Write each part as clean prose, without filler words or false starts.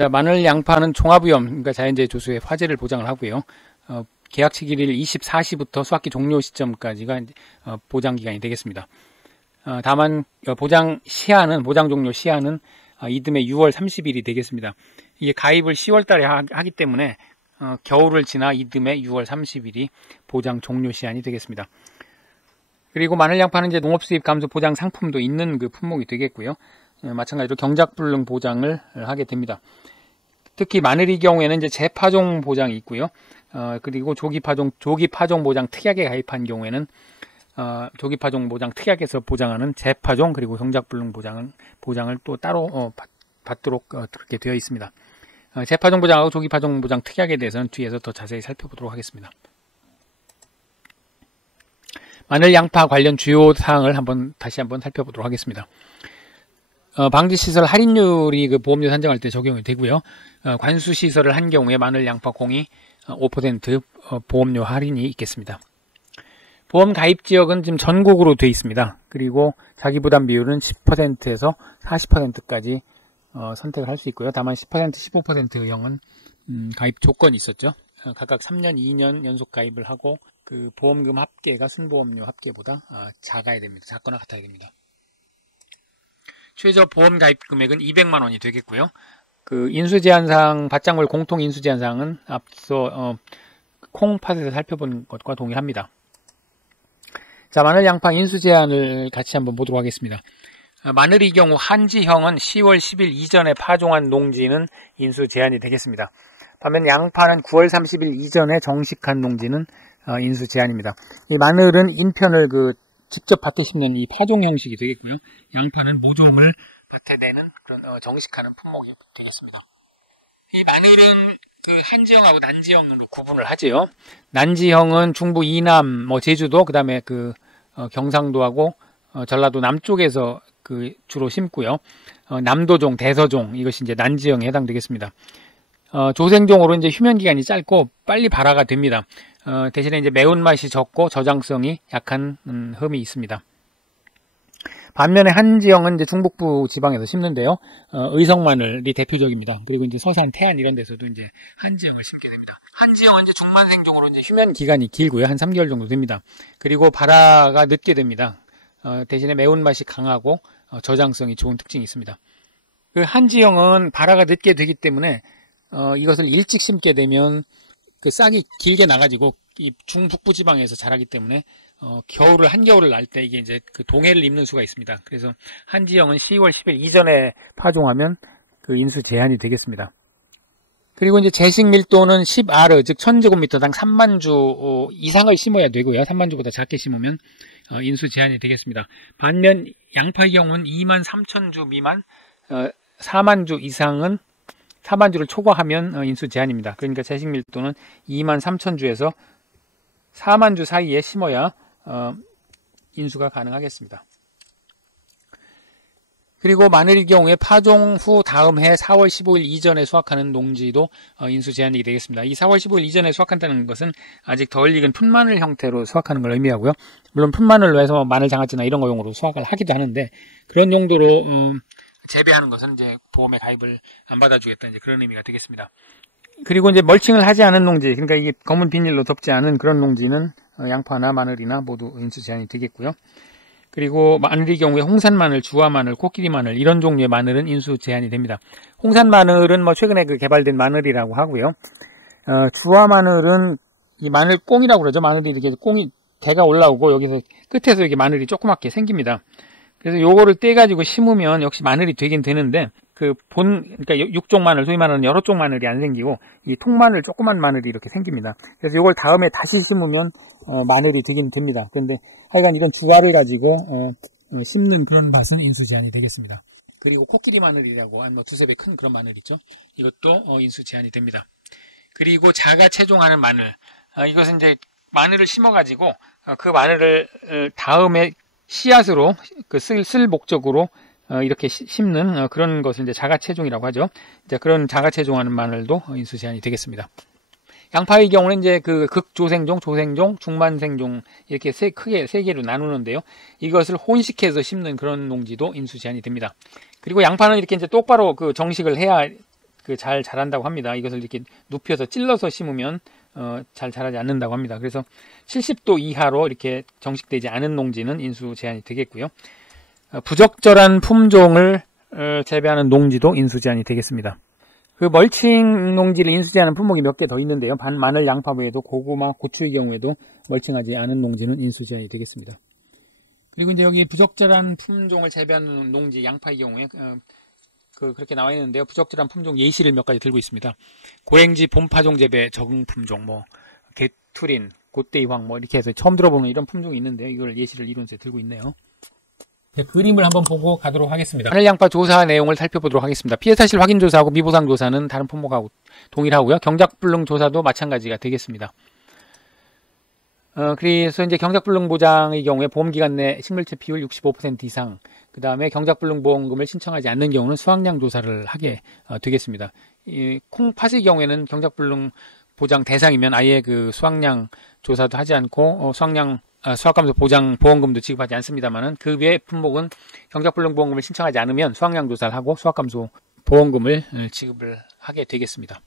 자, 마늘, 양파는 종합위험, 그러니까 자연재해 조수의 화재를 보장을 하고요. 계약 시기일 24시부터 수확기 종료 시점까지가 보장 기간이 되겠습니다. 다만 보장 종료 시한은 이듬해 6월 30일이 되겠습니다. 이게 가입을 10월 달에 하기 때문에 겨울을 지나 이듬해 6월 30일이 보장 종료 시한이 되겠습니다. 그리고 마늘, 양파는 이제 농업 수입 감소 보장 상품도 있는 그 품목이 되겠고요. 마찬가지로 경작불능 보장을 하게 됩니다. 특히 마늘의 경우에는 이제 재파종 보장이 있고요. 그리고 조기파종 보장 특약에 가입한 경우에는 조기파종 보장 특약에서 보장하는 재파종 그리고 경작불능 보장을 또 따로 받도록 그렇게 되어 있습니다. 재파종 보장하고 조기파종 보장 특약에 대해서는 뒤에서 더 자세히 살펴보도록 하겠습니다. 마늘, 양파 관련 주요 사항을 다시 한번 살펴보도록 하겠습니다. 방지시설 할인율이 그 보험료 산정할 때 적용이 되고요. 관수시설을 한 경우에 마늘, 양파 공이 5% 보험료 할인이 있겠습니다. 보험 가입 지역은 지금 전국으로 되어 있습니다. 그리고 자기부담 비율은 10%에서 40%까지 선택을 할 수 있고요. 다만 10%, 15%형은 가입 조건이 있었죠. 각각 3년, 2년 연속 가입을 하고 그 보험금 합계가 순보험료 합계보다 작아야 됩니다. 작거나 같아야 됩니다. 최저 보험 가입 금액은 200만 원이 되겠고요. 그 인수제한사항, 밭작물 공통 인수제한사항은 앞서 콩팥에서 살펴본 것과 동일합니다. 자, 마늘, 양파 인수제한을 같이 한번 보도록 하겠습니다. 마늘의 경우 한지형은 10월 10일 이전에 파종한 농지는 인수제한이 되겠습니다. 반면 양파는 9월 30일 이전에 정식한 농지는 인수제한입니다. 이 마늘은 인편을 직접 밭에 심는 이 파종 형식이 되겠고요. 양파는 모종을 밭에 내는 그런 정식하는 품목이 되겠습니다. 이 마늘은 그 한지형하고 난지형으로 구분을 하지요. 난지형은 중부 이남, 제주도, 그 다음에 경상도하고 전라도 남쪽에서 주로 심고요. 남도종, 대서종 이것이 이제 난지형에 해당되겠습니다. 조생종으로 이제 휴면 기간이 짧고 빨리 발화가 됩니다. 대신에 이제 매운맛이 적고 저장성이 약한 흠이 있습니다. 반면에 한지형은 이제 중북부 지방에서 심는데요. 의성마늘이 대표적입니다. 그리고 이제 서산, 태안 이런 데서도 이제 한지형을 심게 됩니다. 한지형은 이제 중만생종으로 이제 휴면 기간이 길고요. 한 3개월 정도 됩니다. 그리고 발화가 늦게 됩니다. 대신에 매운맛이 강하고 저장성이 좋은 특징이 있습니다. 그 한지형은 발화가 늦게 되기 때문에 이것을 일찍 심게 되면 그 싹이 길게 나가지고 이 중북부 지방에서 자라기 때문에 한겨울을 날 때 이게 이제 그 동해를 입는 수가 있습니다. 그래서 한지형은 10월 10일 이전에 파종하면 그 인수 제한이 되겠습니다. 그리고 이제 재식 밀도는 10R, 즉 1000제곱미터당 3만 주 이상을 심어야 되고요. 3만 주보다 작게 심으면 인수 제한이 되겠습니다. 반면 양파의 경우는 2만 3천 주 미만, 4만 주 이상은 4만 주를 초과하면 인수 제한입니다. 그러니까 재식 밀도는 2만 3천 주에서 4만 주 사이에 심어야 인수가 가능하겠습니다. 그리고 마늘의 경우에 파종 후 다음 해 4월 15일 이전에 수확하는 농지도 인수 제한이 되겠습니다. 이 4월 15일 이전에 수확한다는 것은 아직 덜 익은 풋마늘 형태로 수확하는 걸 의미하고요. 물론 풋마늘로 해서 마늘 장아찌나 이런 거용으로 수확을 하기도 하는데 그런 용도로 재배하는 것은 이제 보험에 가입을 안 받아주겠다 이제 그런 의미가 되겠습니다. 그리고 이제 멀칭을 하지 않은 농지, 그러니까 이게 검은 비닐로 덮지 않은 그런 농지는 양파나 마늘이나 모두 인수 제한이 되겠고요. 그리고 마늘의 경우에 홍산마늘, 주화마늘, 코끼리마늘 이런 종류의 마늘은 인수 제한이 됩니다. 홍산마늘은 최근에 개발된 마늘이라고 하고요. 주화마늘은 이 마늘 꽁이라고 그러죠. 마늘이 이렇게 개가 올라오고 여기서 끝에서 이렇게 마늘이 조그맣게 생깁니다. 그래서 요거를 떼가지고 심으면 역시 마늘이 되긴 되는데 그러니까 육종 마늘, 소위 말하는 여러 종 마늘이 안 생기고 이 통마늘, 조그만 마늘이 이렇게 생깁니다. 그래서 요걸 다음에 다시 심으면 마늘이 되긴 됩니다. 그런데 하여간 이런 주화를 가지고 심는 그런 밭은 인수 제한이 되겠습니다. 그리고 코끼리 마늘이라고 한 두세 배 큰 그런 마늘 있죠. 이것도 인수 제한이 됩니다. 그리고 자가 체종하는 마늘, 이것은 이제 마늘을 심어가지고 그 마늘을 다음에 씨앗으로 쓸 목적으로 이렇게 심는 그런 것을 이제 자가체종이라고 하죠. 이제 그런 자가체종하는 마늘도 인수 제한이 되겠습니다. 양파의 경우는 이제 극조생종, 조생종, 중만생종 이렇게 크게 세 개로 나누는데요. 이것을 혼식해서 심는 그런 농지도 인수 제한이 됩니다. 그리고 양파는 이렇게 이제 똑바로 정식을 해야 잘 자란다고 합니다. 이것을 이렇게 눕혀서 찔러서 심으면 잘 자라지 않는다고 합니다. 그래서 70도 이하로 이렇게 정식되지 않은 농지는 인수 제한이 되겠고요. 부적절한 품종을 재배하는 농지도 인수 제한이 되겠습니다. 그 멀칭 농지를 인수 제한하는 품목이 몇 개 더 있는데요. 마늘, 양파 외에도 고구마, 고추의 경우에도 멀칭하지 않은 농지는 인수 제한이 되겠습니다. 그리고 이제 여기 부적절한 품종을 재배하는 농지 양파의 경우에 그렇게 나와 있는데요. 부적절한 품종 예시를 몇 가지 들고 있습니다. 고행지 봄파종 재배 적응 품종, 개투린, 꽃대이황 이렇게 해서 처음 들어보는 이런 품종이 있는데요. 이걸 예시를 이론서에 들고 있네요. 네, 그림을 한번 보고 가도록 하겠습니다. 마늘 양파 조사 내용을 살펴보도록 하겠습니다. 피해 사실 확인 조사하고 미보상 조사는 다른 품목하고 동일하고요. 경작불능 조사도 마찬가지가 되겠습니다. 그래서 이제 경작불능 보장의 경우에 보험기간 내 식물체 비율 65% 이상, 그 다음에 경작불능 보험금을 신청하지 않는 경우는 수확량 조사를 하게 되겠습니다. 이 콩팥의 경우에는 경작불능 보장 대상이면 아예 그 수확량 조사도 하지 않고 수확감소 보장 보험금도 지급하지 않습니다만은 그 외 품목은 경작불능 보험금을 신청하지 않으면 수확량 조사를 하고 수확감소 보험금을 지급을 하게 되겠습니다.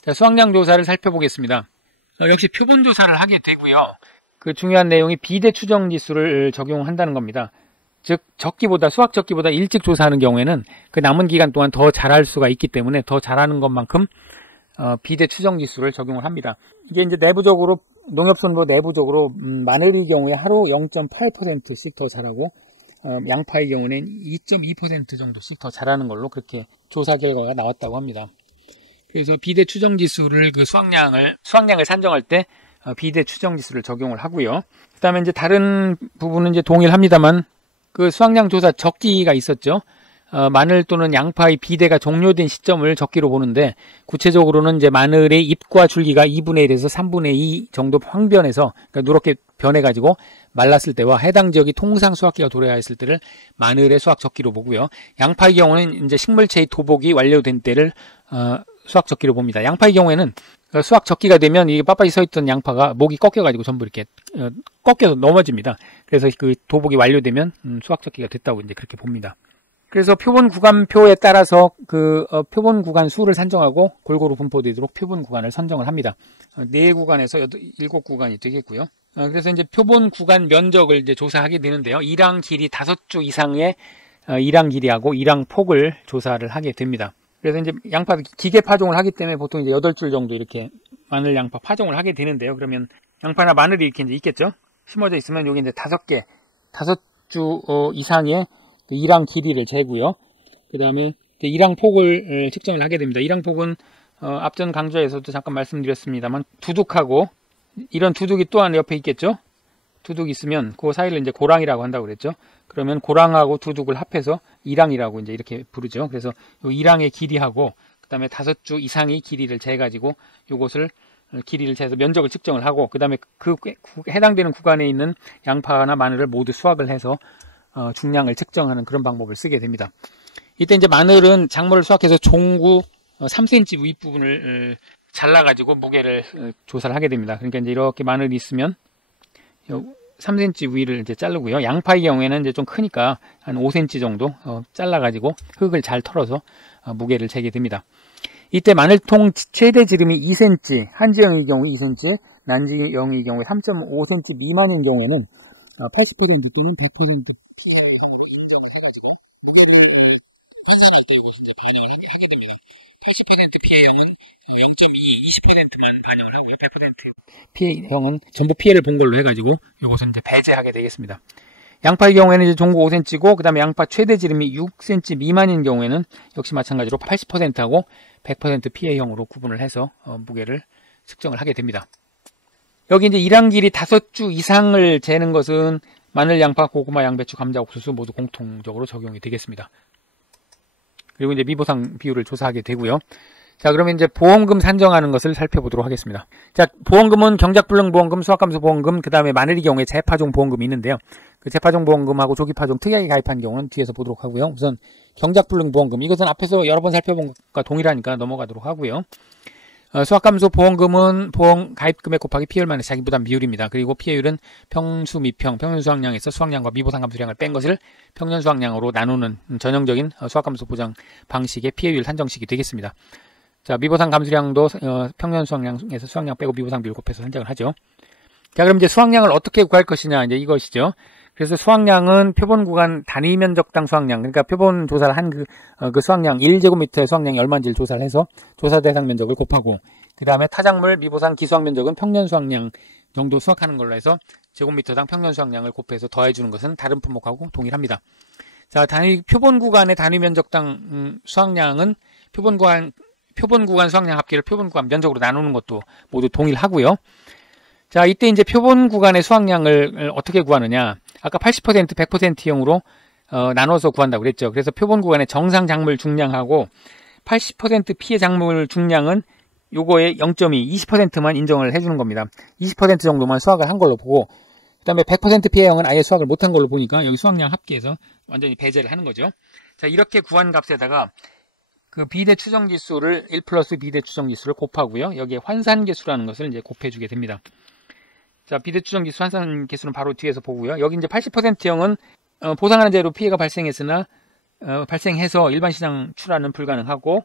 자, 수확량 조사를 살펴보겠습니다. 역시 표본 조사를 하게 되고요. 그 중요한 내용이 비대 추정 지수를 적용한다는 겁니다. 즉 수확 적기보다 일찍 조사하는 경우에는 그 남은 기간 동안 더 잘할 수가 있기 때문에 더 잘하는 것만큼 비대 추정 지수를 적용을 합니다. 이게 이제 내부적으로 농협손보 내부적으로 마늘의 경우에 하루 0.8%씩 더 자라고 양파의 경우는 2.2% 정도씩 더 자라는 걸로 그렇게 조사 결과가 나왔다고 합니다. 그래서 비대 추정 지수를 수확량을 산정할 때 비대 추정 지수를 적용을 하고요. 그다음에 이제 다른 부분은 이제 동일합니다만 그 수확량 조사 적기가 있었죠. 마늘 또는 양파의 비대가 종료된 시점을 적기로 보는데 구체적으로는 이제 마늘의 잎과 줄기가 2분의 1에서 3분의 2 정도 황변해서 그러니까 누렇게 변해가지고 말랐을 때와 해당 지역이 통상 수확기가 도래하였을 때를 마늘의 수확 적기로 보고요. 양파의 경우는 이제 식물체의 도복이 완료된 때를 수확 적기로 봅니다. 양파의 경우에는 수확 적기가 되면 이게 빳빳이 서 있던 양파가 목이 꺾여가지고 전부 이렇게 꺾여서 넘어집니다. 그래서 그 도복이 완료되면 수확 적기가 됐다고 이제 그렇게 봅니다. 그래서 표본 구간표에 따라서 표본 구간 수를 산정하고 골고루 분포되도록 표본 구간을 선정을 합니다. 4구간에서 7구간이 되겠고요. 그래서 이제 표본 구간 면적을 이제 조사하게 되는데요. 일항 길이 5주 이상의 일항 길이하고 일항 폭을 조사를 하게 됩니다. 그래서 이제 양파 기계 파종을 하기 때문에 보통 이제 8줄 정도 이렇게 마늘 양파 파종을 하게 되는데요. 그러면 양파나 마늘이 이렇게 이제 있겠죠. 심어져 있으면 여기 이제 5주 이상의 일항 길이를 재고요. 그 다음에 일항 폭을 측정을 하게 됩니다. 일항 폭은 앞전 강좌에서도 잠깐 말씀드렸습니다만 두둑하고 이런 두둑이 또한 옆에 있겠죠. 두둑이 있으면 그 사이를 이제 고랑이라고 한다고 그랬죠. 그러면 고랑하고 두둑을 합해서 일항이라고 이제 이렇게 부르죠. 그래서 이 일항의 길이하고 그다음에 5주 이상의 길이를 재가지고 요것을 길이를 재서 면적을 측정을 하고 그다음에 그 해당되는 구간에 있는 양파나 마늘을 모두 수확을 해서 중량을 측정하는 그런 방법을 쓰게 됩니다. 이때 이제 마늘은 작물을 수확해서 종구 3cm 윗부분을 잘라가지고 무게를 조사를 하게 됩니다. 그러니까 이제 이렇게 마늘이 있으면 3cm 위를 이제 자르고요. 양파의 경우에는 이제 좀 크니까 한 5cm 정도 잘라가지고 흙을 잘 털어서 무게를 재게 됩니다. 이때 마늘통 최대 지름이 2cm, 한지형의 경우 2cm, 난지형의 경우에 3.5cm 미만인 경우에는 80% 또는 100% 피해형으로 인정을 해가지고 무게를 환산할 때 이것을 이제 반영을 하게 됩니다. 80% 피해형은 0.2, 20%만 반영을 하고요. 100% 피해형은 전부 피해를 본 걸로 해가지고 이것은 이제 배제하게 되겠습니다. 양파의 경우에는 이제 종구 5cm고 그 다음에 양파 최대 지름이 6cm 미만인 경우에는 역시 마찬가지로 80%하고 100% 피해형으로 구분을 해서 무게를 측정을 하게 됩니다. 여기 이제 일항 길이 5주 이상을 재는 것은 마늘, 양파, 고구마, 양배추, 감자, 옥수수 모두 공통적으로 적용이 되겠습니다. 그리고 이제 미보상 비율을 조사하게 되고요. 자, 그러면 이제 보험금 산정하는 것을 살펴보도록 하겠습니다. 자, 보험금은 경작불능 보험금, 수확감소 보험금, 그 다음에 마늘의 경우에 재파종 보험금이 있는데요. 그 재파종 보험금하고 조기파종 특약에 가입한 경우는 뒤에서 보도록 하고요. 우선 경작불능 보험금, 이것은 앞에서 여러 번 살펴본 것과 동일하니까 넘어가도록 하고요. 수학감소 보험금은 보험 가입금액 곱하기 피해율만의 자기부담 비율입니다. 그리고 피해율은 평수 미평, 평균수확량에서 수확량과 미보상 감소량을 뺀 것을 평년수확량으로 나누는 전형적인 수학감소 보장 방식의 피해율 산정식이 되겠습니다. 자, 미보상 감소량도 평년수확량에서 수확량 빼고 미보상 비율 곱해서 산정을 하죠. 자, 그럼 이제 수확량을 어떻게 구할 것이냐, 이제 이것이죠. 그래서 수확량은 표본 구간 단위 면적당 수확량, 그러니까 표본 조사를 한 그 수확량 1제곱미터의 수확량이 얼마인지를 조사를 해서 조사 대상 면적을 곱하고, 그 다음에 타작물 미보상 기수확 면적은 평년 수확량 정도 수확하는 걸로 해서 제곱미터당 평년 수확량을 곱해서 더해주는 것은 다른 품목하고 동일합니다. 자, 표본 구간의 단위 면적당 수확량은 표본 구간 수확량 합계를 표본 구간 면적으로 나누는 것도 모두 동일하고요. 자, 이때 이제 표본 구간의 수확량을 어떻게 구하느냐. 아까 80%, 100%형으로 나눠서 구한다고 그랬죠. 그래서 표본 구간의 정상 작물 중량하고 80% 피해 작물 중량은 요거의 0.2, 20%만 인정을 해주는 겁니다. 20% 정도만 수확을 한 걸로 보고, 그 다음에 100% 피해형은 아예 수확을 못한 걸로 보니까 여기 수확량 합계해서 완전히 배제를 하는 거죠. 자, 이렇게 구한 값에다가 그 비대 추정지수를 1 플러스 비대 추정지수를 곱하고요. 여기에 환산계수라는 것을 이제 곱해주게 됩니다. 자, 비대추정지수 환산계수는 바로 뒤에서 보고요. 여기 이제 80%형은 보상하는 재로 피해가 발생했으나 발생해서 일반 시장 출하는 불가능하고,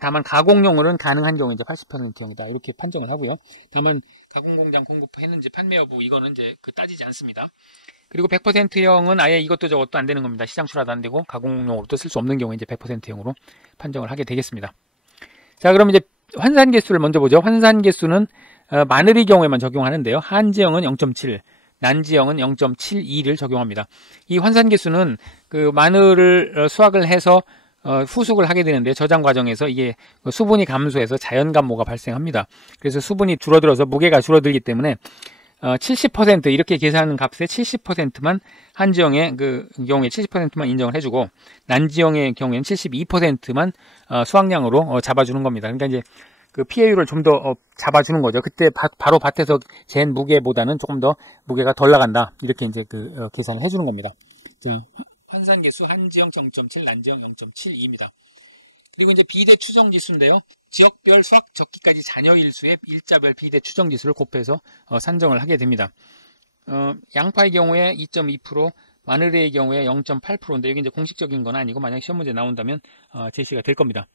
다만 가공용으로는 가능한 경우 이제 80%형이다 이렇게 판정을 하고요. 다만 가공공장 공급했는지 판매 여부 이거는 이제 따지지 않습니다. 그리고 100%형은 아예 이것도 저것도 안 되는 겁니다. 시장 출하도 안 되고 가공용으로도 쓸 수 없는 경우에 이제 100%형으로 판정을 하게 되겠습니다. 자, 그럼 이제 환산계수를 먼저 보죠. 환산계수는 마늘의 경우에만 적용하는데요. 한지형은 0.7, 난지형은 0.72를 적용합니다. 이 환산계수는 그 마늘을 수확을 해서 후숙을 하게 되는데, 저장 과정에서 이게 수분이 감소해서 자연감모가 발생합니다. 그래서 수분이 줄어들어서 무게가 줄어들기 때문에 70% 이렇게 계산하는 값의 70%만 한지형의 그 경우에 70%만 인정을 해주고, 난지형의 경우에는 72%만 수확량으로 잡아주는 겁니다. 그러니까 이제 그 피해율을 좀 더 잡아주는 거죠. 그때 바로 밭에서 잰 무게보다는 조금 더 무게가 덜 나간다. 이렇게 이제 계산을 해주는 겁니다. 자, 환산계수 한지형 0.7, 난지형 0.72입니다. 그리고 이제 비대 추정지수인데요. 지역별 수확 적기까지 잔여일수의 일자별 비대 추정지수를 곱해서 산정을 하게 됩니다. 양파의 경우에 2.2%, 마늘의 경우에 0.8%인데 여기 이제 공식적인 건 아니고 만약 시험 문제 나온다면 제시가 될 겁니다.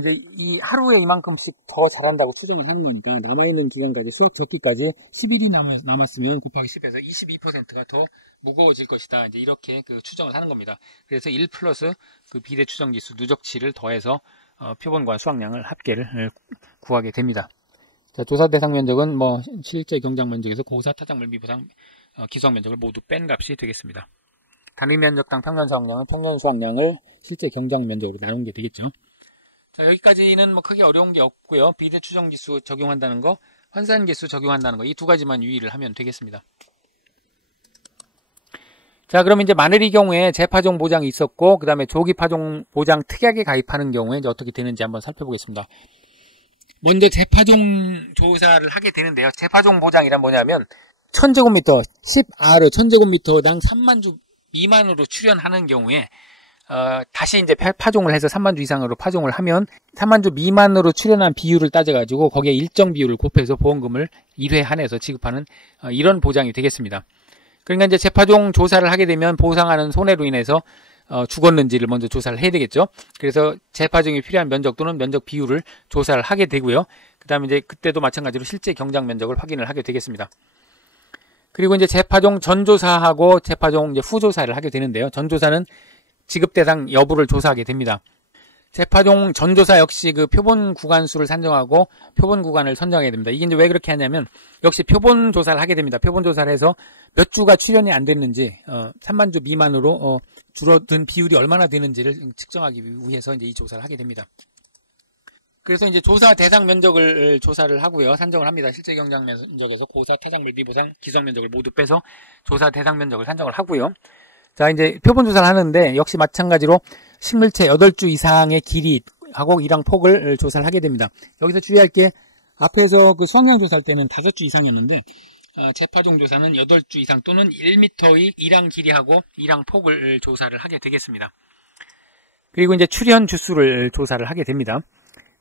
이제 이 하루에 이만큼씩 더 자란다고 추정을 하는 거니까 남아있는 기간까지 수확 적기까지 10일이 남았으면 곱하기 10에서 22%가 더 무거워질 것이다. 이제 이렇게 추정을 하는 겁니다. 그래서 1 플러스 그 비대 추정지수 누적치를 더해서 표본과 수확량을 합계를 구하게 됩니다. 자, 조사 대상 면적은 뭐 실제 경작 면적에서 고사 타작물 미보상 기수확 면적을 모두 뺀 값이 되겠습니다. 단위 면적당 평년 수확량은 평년 수확량을 실제 경작 면적으로 나눈 게 되겠죠. 자, 여기까지는 뭐 크게 어려운 게 없고요. 비대 추정지수 적용한다는 거, 환산계수 적용한다는 거, 이 두 가지만 유의를 하면 되겠습니다. 자, 그럼 이제 마늘의 경우에 재파종 보장이 있었고, 그 다음에 조기 파종 보장 특약에 가입하는 경우에 이제 어떻게 되는지 한번 살펴보겠습니다. 먼저 재파종 조사를 하게 되는데요. 재파종 보장이란 뭐냐면 1000제곱미터 10R을 1000제곱미터당 3만 주 미만으로 출현하는 경우에 다시 이제 파종을 해서 3만 주 이상으로 파종을 하면 3만 주 미만으로 출현한 비율을 따져가지고 거기에 일정 비율을 곱해서 보험금을 1회 한해서 지급하는 이런 보장이 되겠습니다. 그러니까 이제 재파종 조사를 하게 되면 보상하는 손해로 인해서 죽었는지를 먼저 조사를 해야 되겠죠. 그래서 재파종이 필요한 면적 또는 면적 비율을 조사를 하게 되고요. 그 다음에 이제 그때도 마찬가지로 실제 경작 면적을 확인을 하게 되겠습니다. 그리고 이제 재파종 전조사하고 재파종 이제 후조사를 하게 되는데요. 전조사는 지급 대상 여부를 조사하게 됩니다. 재파종 전조사 역시 그 표본 구간수를 산정하고 표본 구간을 선정하게 됩니다. 이게 이제 왜 그렇게 하냐면 역시 표본 조사를 하게 됩니다. 표본 조사를 해서 몇 주가 출현이 안 됐는지 3만 주 미만으로 줄어든 비율이 얼마나 되는지를 측정하기 위해서 이제 이 조사를 하게 됩니다. 그래서 이제 조사 대상 면적을 조사를 하고요. 산정을 합니다. 실제 경작 면적에서 고사, 타작물, 미보상, 기수확 면적을 모두 빼서 조사 대상 면적을 산정을 하고요. 자, 이제 표본 조사를 하는데 역시 마찬가지로 식물체 8주 이상의 길이하고 일항 폭을 조사를 하게 됩니다. 여기서 주의할 게 앞에서 그 수확량 조사할 때는 5주 이상이었는데 재파종 조사는 8주 이상 또는 1m의 일항 길이하고 일항 폭을 조사를 하게 되겠습니다. 그리고 이제 출현 주수를 조사를 하게 됩니다.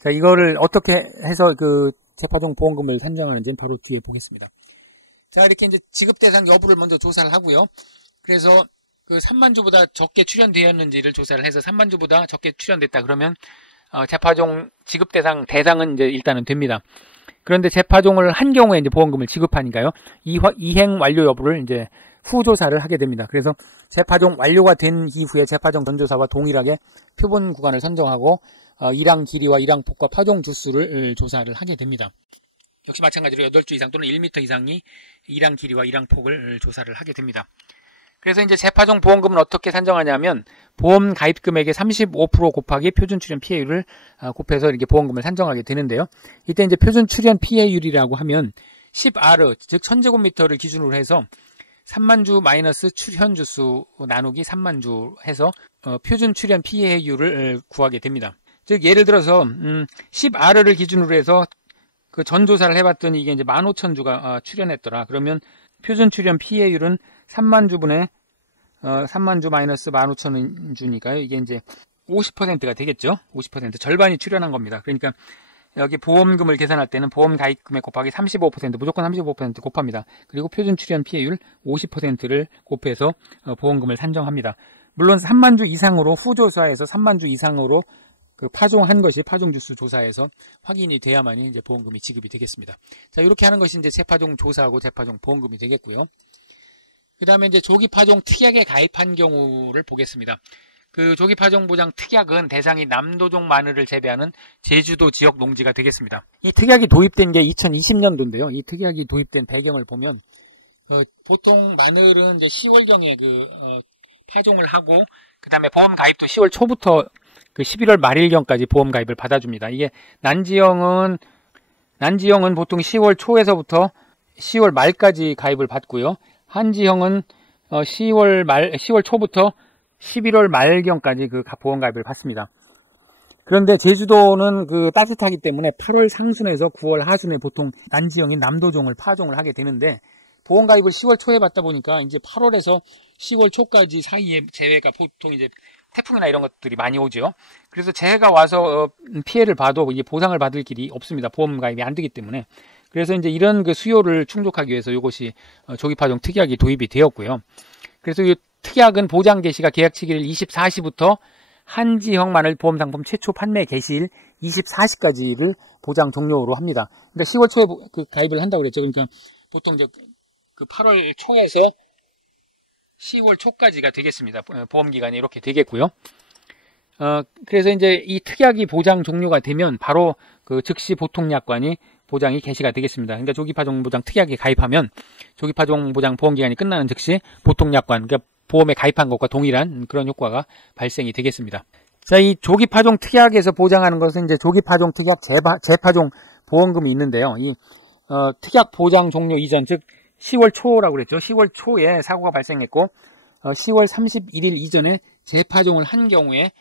자, 이거를 어떻게 해서 그 재파종 보험금을 산정하는지는 바로 뒤에 보겠습니다. 자, 이렇게 이제 지급 대상 여부를 먼저 조사를 하고요. 그래서 그 3만 주보다 적게 출연되었는지를 조사를 해서 3만 주보다 적게 출연됐다 그러면 재파종 지급 대상은 이제 일단은 됩니다. 그런데 재파종을 한 경우에 이제 보험금을 지급하니까요. 이행 완료 여부를 이제 후조사를 하게 됩니다. 그래서 재파종 완료가 된 이후에 재파종 전조사와 동일하게 표본 구간을 선정하고 일항 길이와 일항 폭과 파종 주수를 조사를 하게 됩니다. 역시 마찬가지로 8주 이상 또는 1m 이상이 일항 길이와 일항 폭을 조사를 하게 됩니다. 그래서 이제 재파종 보험금은 어떻게 산정하냐면 보험 가입 금액의 35% 곱하기 표준 출연 피해율을 곱해서 이렇게 보험금을 산정하게 되는데요. 이때 이제 표준 출연 피해율이라고 하면 10R 즉 1000제곱미터를 기준으로 해서 3만 주 마이너스 출현 주수 나누기 3만 주 해서 표준 출연 피해율을 구하게 됩니다. 즉 예를 들어서 10R를 기준으로 해서 그 전조사를 해봤더니 이게 이제 15,000주가 출연했더라. 그러면 표준 출연 피해율은 3만 주분의 3만 주 마이너스 15,000주니까요. 이게 이제 50%가 되겠죠. 50% 절반이 출연한 겁니다. 그러니까 여기 보험금을 계산할 때는 보험 가입금액 곱하기 35% 무조건 35% 곱합니다. 그리고 표준 출연 피해율 50%를 곱해서 보험금을 산정합니다. 물론 3만 주 이상으로 후조사에서 3만 주 이상으로 그 파종한 것이 파종주수 조사에서 확인이 돼야만이 이제 보험금이 지급이 되겠습니다. 자, 이렇게 하는 것이 이제 재파종 조사하고 재파종 보험금이 되겠고요. 그 다음에 이제 조기파종 특약에 가입한 경우를 보겠습니다. 그 조기파종 보장 특약은 대상이 남도종 마늘을 재배하는 제주도 지역 농지가 되겠습니다. 이 특약이 도입된 게 2020년도인데요. 이 특약이 도입된 배경을 보면 보통 마늘은 이제 10월경에 파종을 하고 그 다음에 보험 가입도 10월 초부터 그 11월 말일경까지 보험 가입을 받아줍니다. 이게 난지형은 보통 10월 초에서부터 10월 말까지 가입을 받고요. 한지형은 10월 초부터 11월 말경까지 그 보험 가입을 받습니다. 그런데 제주도는 그 따뜻하기 때문에 8월 상순에서 9월 하순에 보통 난지형인 남도종을 파종을 하게 되는데 보험 가입을 10월 초에 받다 보니까 이제 8월에서 10월 초까지 사이에 재해가 보통 이제 태풍이나 이런 것들이 많이 오죠. 그래서 재해가 와서 피해를 봐도 이제 보상을 받을 길이 없습니다. 보험 가입이 안 되기 때문에. 그래서 이제 이런 그 수요를 충족하기 위해서 이것이 조기파종 특약이 도입이 되었고요. 그래서 이 특약은 보장 개시가 계약 치기일 24시부터 한지형 마늘 보험 상품 최초 판매 개시일 24시까지를 보장 종료로 합니다. 그러니까 10월 초에 그 가입을 한다고 그랬죠. 그러니까 보통 이제 그 8월 초에서 10월 초까지가 되겠습니다. 보험 기간이 이렇게 되겠고요. 그래서 이제 이 특약이 보장 종료가 되면 바로 그 즉시 보통약관이 보장이 개시가 되겠습니다. 그러니까 조기파종 보장 특약에 가입하면 조기파종 보장 보험 기간이 끝나는 즉시 보통약관, 그러니까 보험에 가입한 것과 동일한 그런 효과가 발생이 되겠습니다. 자, 이 조기파종 특약에서 보장하는 것은 이제 조기파종 특약 재파종 보험금이 있는데요. 이 특약 보장 종료 이전, 즉 10월 초라고 그랬죠. 10월 초에 사고가 발생했고 10월 31일 이전에 재파종을 한 경우에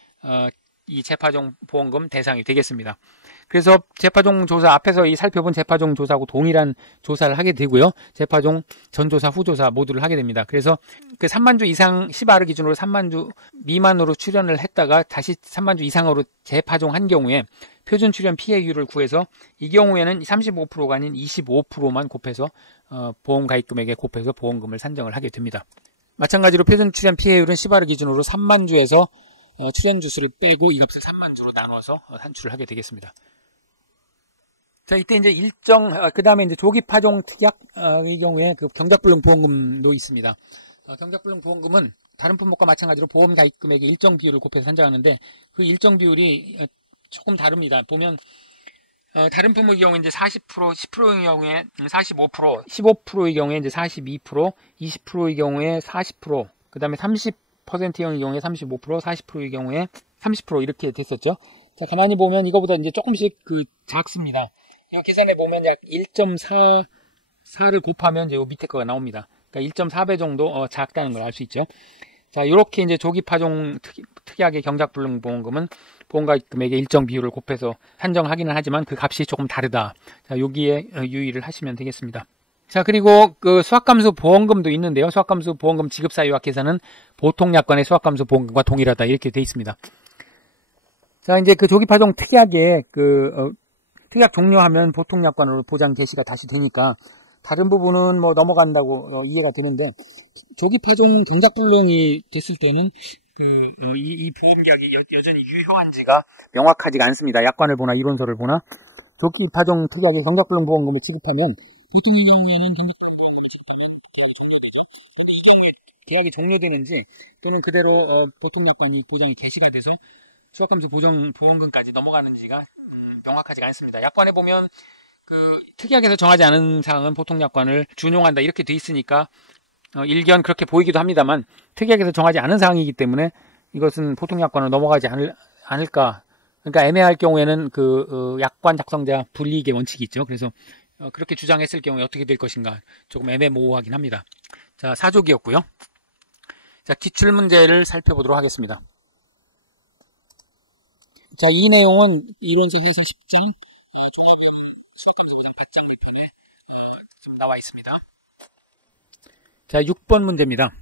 이 재파종 보험금 대상이 되겠습니다. 그래서 재파종 조사 앞에서 이 살펴본 재파종 조사하고 동일한 조사를 하게 되고요. 재파종 전조사, 후조사 모두를 하게 됩니다. 그래서 그 3만 주 이상 10R 기준으로 3만 주 미만으로 출연을 했다가 다시 3만 주 이상으로 재파종한 경우에 표준 출연 피해율을 구해서 이 경우에는 35%가 아닌 25%만 곱해서 보험 가입 금액에 곱해서 보험금을 산정을 하게 됩니다. 마찬가지로 표준 출연 피해율은 10R 기준으로 3만 주에서 출연 주수를 빼고 이 값을 3만 주로 나눠서 산출을 하게 되겠습니다. 자, 이때 이제 그 다음에 이제 조기파종 특약의 경우에 그 경작불능 보험금도 있습니다. 경작불능 보험금은 다른 품목과 마찬가지로 보험 가입 금액의 일정 비율을 곱해서 산정하는데 그 일정 비율이 조금 다릅니다. 보면 다른 품목의 경우에 이제 40%, 10%의 경우에 45%, 15%의 경우에 이제 42%, 20%의 경우에 40%, 그 다음에 30%의 경우에 35%, 40%의 경우에 30% 이렇게 됐었죠. 자, 가만히 보면 이거보다 이제 조금씩 작습니다. 이 계산해 보면 약 1.4를 곱하면 이제 요 밑에 거가 나옵니다. 그러니까 1.4배 정도 작다는 걸 알 수 있죠. 자, 이렇게 이제 조기파종 특약의 경작불능 보험금은 보험가입 금액의 일정 비율을 곱해서 산정하기는 하지만 그 값이 조금 다르다. 자, 여기에 유의를 하시면 되겠습니다. 자, 그리고 그 수확감수 보험금도 있는데요. 수확감수 보험금 지급 사유와 계산은 보통약관의 수확감수 보험금과 동일하다 이렇게 돼 있습니다. 자, 이제 그 조기파종 특약에 특약 종료하면 보통약관으로 보장 개시가 다시 되니까 다른 부분은 뭐 넘어간다고 이해가 되는데, 조기파종 경작불능이 됐을 때는 이 보험계약이 여전히 유효한지가 명확하지가 않습니다. 약관을 보나 이론서를 보나. 조기파종 특약에 경작불능 보험금을 지급하면, 보통의 경우에는 경작불능 보험금을 지급하면 계약이 종료되죠. 그런데 이 경우에 계약이 종료되는지 또는 그대로 보통약관이 보장이 개시가 돼서 수학감소 보험금까지 넘어가는지가 명확하지가 않습니다. 약관에 보면 특약에서 정하지 않은 사항은 보통약관을 준용한다 이렇게 돼 있으니까 일견 그렇게 보이기도 합니다만, 특약에서 정하지 않은 사항이기 때문에 이것은 보통약관으로 넘어가지 않을까. 그러니까 애매할 경우에는 약관 작성자 불이익의 원칙이 있죠. 그래서 그렇게 주장했을 경우에 어떻게 될 것인가 조금 애매모호하긴 합니다. 자, 4조기였고요. 자, 기출문제를 살펴보도록 하겠습니다. 자, 이 내용은 이론서 회사 10장 종합외운 수학감소보장 반장물편에 좀 나와 있습니다. 자, 6번 문제입니다.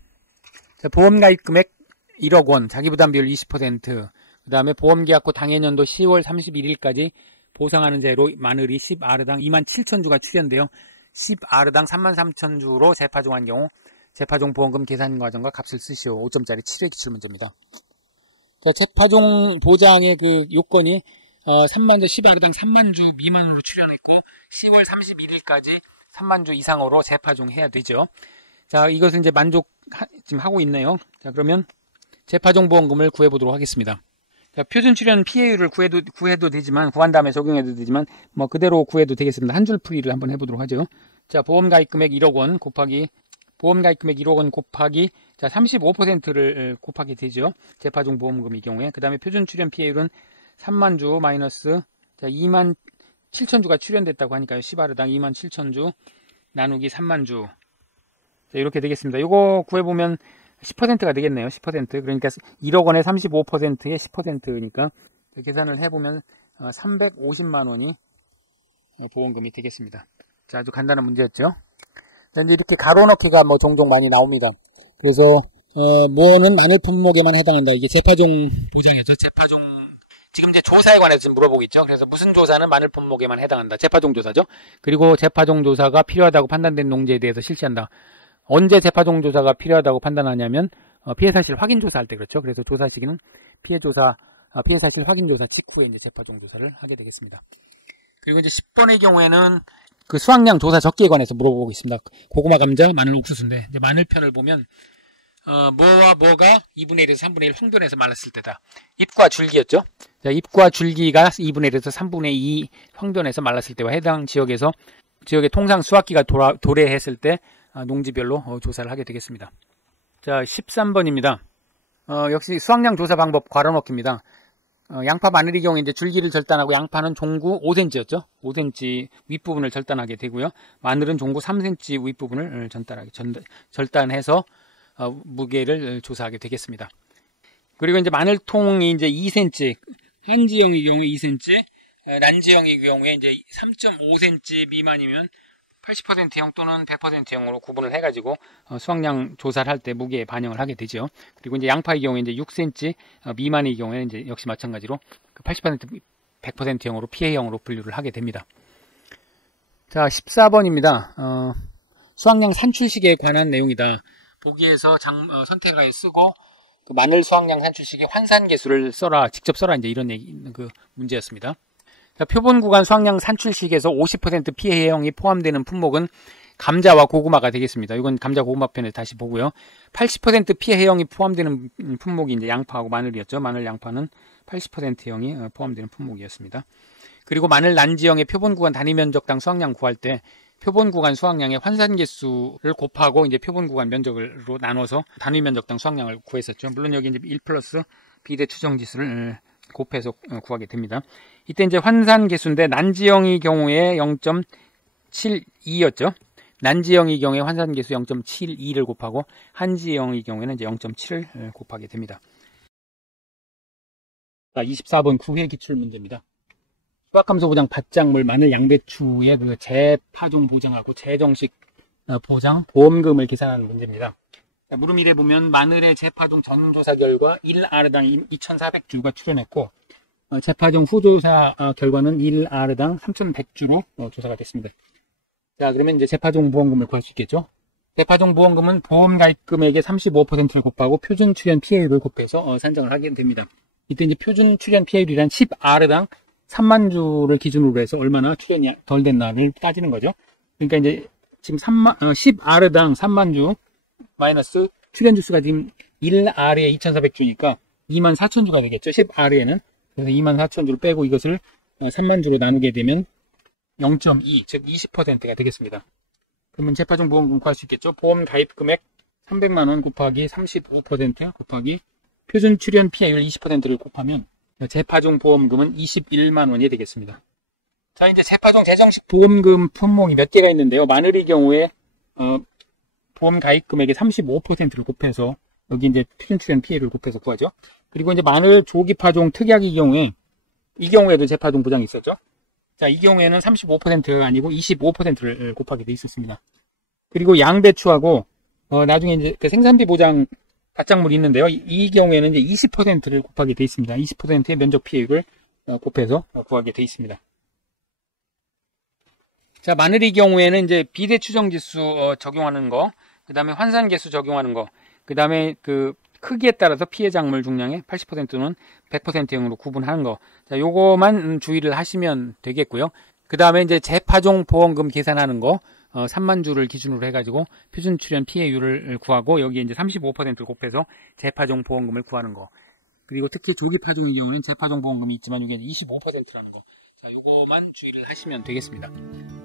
자, 보험가입 금액 1억 원, 자기부담 비율 20%, 그 다음에 보험계약 후 당해년도 10월 31일까지 보상하는 제로 마늘이 10아르당 27,000주가 출연되어 10아르당 33,000주로 재파종한 경우 재파종 보험금 계산 과정과 값을 쓰시오. 5점짜리 7회 기출문제입니다. 자, 재파종 보장의 요건이 3만주 10아르당 3만주 미만으로 출연했고 10월 31일까지 3만주 이상으로 재파종해야 되죠. 자, 이것은 이제 지금 하고 있네요. 자, 그러면 재파종 보험금을 구해보도록 하겠습니다. 자, 표준 출연 피해율을 구해도 되지만, 구한 다음에 적용해도 되지만, 뭐 그대로 구해도 되겠습니다. 한 줄 풀이를 한번 해보도록 하죠. 자, 보험가입 금액 1억 원 곱하기 자, 35%를 곱하기 되죠. 재파종 보험금의 경우에. 그 다음에 표준 출연 피해율은 3만주 마이너스, 자, 27,000주가 출연됐다고 하니까요. 10아르당 27,000주 나누기 3만주. 자, 이렇게 되겠습니다. 이거 구해보면 10%가 되겠네요. 10%. 그러니까 1억 원에 35%에 10%니까 계산을 해보면 350만 원이 보험금이 되겠습니다. 자, 아주 간단한 문제였죠. 자, 이제 이렇게 가로 넣기가 뭐 종종 많이 나옵니다. 그래서 뭐는 마늘 품목에만 해당한다. 이게 재파종 보장이죠. 재파종 지금 이제 조사에 관해서 지금 물어보고 있죠. 그래서 무슨 조사는 마늘 품목에만 해당한다. 재파종 조사죠. 그리고 재파종 조사가 필요하다고 판단된 농지에 대해서 실시한다. 언제 재파종 조사가 필요하다고 판단하냐면 피해 사실 확인 조사할 때 그렇죠. 그래서 조사 시기는 피해 사실 확인 조사 직후에 이제 재파종 조사를 하게 되겠습니다. 그리고 이제 10번의 경우에는 수확량 조사 적기에 관해서 물어보고 있습니다. 고구마, 감자, 마늘, 옥수수인데 이제 마늘 편을 보면 뭐와 뭐가 2분의 1에서 3분의 1 황변에서 말랐을 때다. 잎과 줄기였죠. 자, 잎과 줄기가 2분의 1에서 3분의 2 황변에서 말랐을 때와 해당 지역의 통상 수확기가 도래했을 때 농지별로 조사를 하게 되겠습니다. 자, 13번입니다. 역시 수확량 조사 방법 괄호 넣기입니다. 양파, 마늘의 경우에 이제 줄기를 절단하고 양파는 종구 5cm였죠. 5cm 윗부분을 절단하게 되고요. 마늘은 종구 3cm 윗부분을 절단해서 무게를 조사하게 되겠습니다. 그리고 이제 마늘통이 이제 2cm, 한지형의 경우에 2cm, 난지형의 경우에 이제 3.5cm 미만이면 80%형 또는 100%형으로 구분을 해가지고 수확량 조사를 할 때 무게에 반영을 하게 되죠. 그리고 이제 양파의 경우에 이제 6cm 미만의 경우에는 이제 역시 마찬가지로 80%, 100%형으로 피해형으로 분류를 하게 됩니다. 자, 14번입니다. 수확량 산출식에 관한 내용이다. 보기에서 선택하여 쓰고 마늘 수확량 산출식의 환산계수를 직접 써라 이제 이런 문제였습니다. 자, 표본 구간 수확량 산출식에서 50% 피해형이 포함되는 품목은 감자와 고구마가 되겠습니다. 이건 감자 고구마 편에 다시 보고요. 80% 피해형이 포함되는 품목이 이제 양파하고 마늘이었죠. 마늘, 양파는 80%형이 포함되는 품목이었습니다. 그리고 마늘 난지형의 표본 구간 단위 면적당 수확량 구할 때 표본 구간 수확량의 환산 개수를 곱하고 이제 표본 구간 면적으로 나눠서 단위 면적당 수확량을 구했었죠. 물론 여기 이제 1 플러스 비례 추정 지수를 곱해서 구하게 됩니다. 이때 이제 환산 개수인데 난지형의 경우에 0.72였죠. 난지형의 경우에 환산 개수 0.72를 곱하고 한지형의 경우에는 이제 0.7을 곱하게 됩니다. 자, 24번 9회 기출 문제입니다. 수확감소 보장 밭작물 마늘 양배추의 재파종 보장하고 재정식 보장 보험금을 계산하는 문제입니다. 자, 물음 1에 보면 마늘의 재파종 전조사 결과 1아르당 2,400주가 출현했고 재파종 후조사 결과는 1R당 3,100주로 조사가 됐습니다. 자, 그러면 이제 재파종 보험금을 구할 수 있겠죠? 재파종 보험금은 보험 가입 금액의 35%를 곱하고 표준 출연 피해율을 곱해서 산정을 하게 됩니다. 이때 이제 표준 출연 피해율이란 10R당 3만 주를 기준으로 해서 얼마나 출연이 덜 됐나를 따지는 거죠. 그러니까 이제 지금 10R당 3만 주 마이너스 출연 주수가 지금 1R에 2,400주니까 24,000주가 되겠죠. 10R에는. 그래서 24,000주를 빼고 이것을 3만 주로 나누게 되면 0.2, 즉 20%가 되겠습니다. 그러면 재파종 보험금 구할 수 있겠죠. 보험 가입 금액 300만원 곱하기 35% 곱하기 표준 출연 피해율 20%를 곱하면 재파종 보험금은 21만원이 되겠습니다. 자, 이제 재파종 재정식 보험금 품목이 몇 개가 있는데요. 마늘의 경우에 보험 가입 금액의 35%를 곱해서 여기 이제 표준 출연 피해를 곱해서 구하죠. 그리고 이제 마늘 조기 파종 특약의 경우에 이 경우에도 재파종 보장이 있었죠. 자, 이 경우에는 35%가 아니고 25%를 곱하게 돼 있었습니다. 그리고 양배추하고 나중에 이제 그 생산비 보장 바짝물이 있는데요. 이 경우에는 이제 20%를 곱하게 돼 있습니다. 20%의 면적 피해율을 곱해서 구하게 돼 있습니다. 자, 마늘의 경우에는 이제 비대 추정 지수 적용하는 거, 그 다음에 환산 계수 적용하는 거, 그 다음에 그 크기에 따라서 피해 작물 중량의 80%는 100%형으로 구분하는 거. 자, 요거만 주의를 하시면 되겠고요. 그 다음에 이제 재파종 보험금 계산하는 거, 3만 주를 기준으로 해가지고 표준 출연 피해율을 구하고 여기에 이제 35%를 곱해서 재파종 보험금을 구하는 거. 그리고 특히 조기 파종의 경우는 재파종 보험금이 있지만 이게 25%라는 거. 자, 요거만 주의를 하시면 되겠습니다.